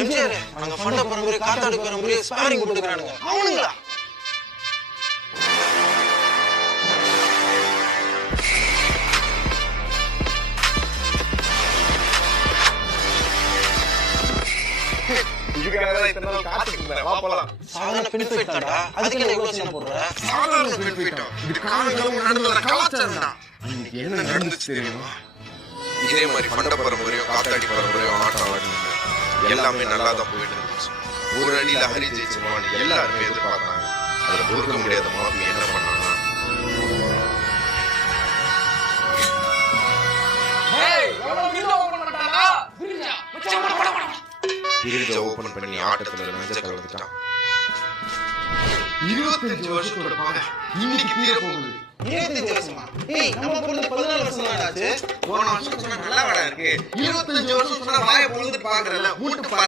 எம்ஜிஆர் அங்க ஃபண்ட பரம்பரை காத்தாடி பரம்பரை ஸ்பாரிங் போட்டுக்கிறானுங்க அவனுங்களா? இதுக்காக இத்தனை நாள் காத்துட்டு இருந்தேன். வா போலாம். சாதாரண பெனிஃபிட் தான்டா. அதுக்கு என்ன இவ்வளவு சீன் போடுற? சாதாரண பெனிஃபிட்டா? இது காலங்காலமா நடந்து வர கலாச்சாரம்டா. இன்னைக்கு என்ன நடந்துச்சு தெரியுமா? இதே மாதிரி ஃபண்ட பரம்பரையும் காத்தாடி பரம்பரையும் ஆட்டம் ஆடினாங்க. எல்லாமே நல்லா தான் போயிட்டு இருந்துச்சு. ஒரு அடியில ஹரி ஜெயிச்சிருவான்னு எல்லாருமே எதிர்பார்த்தாங்க. அதை பொறுக்க முடியாத மாபி என்ன பண்ணானா, பிரிட்ஜை ஓபன் பண்ணி ஆட்டத்துல நஞ்ச கலந்துட்டான். 25 வருஷத்தோட பாதை இன்னைக்கு தீர போகுது. 25 வருஷமா? ஏய் நம்ம பொண்ணு 14 வருஷம் தான் ஆச்சு. போன வருஷம் சொன்னா நல்லா வேலை இருக்கு. 25 வருஷம் சொன்னா வாயை பொழுது பாக்குறல மூட்டு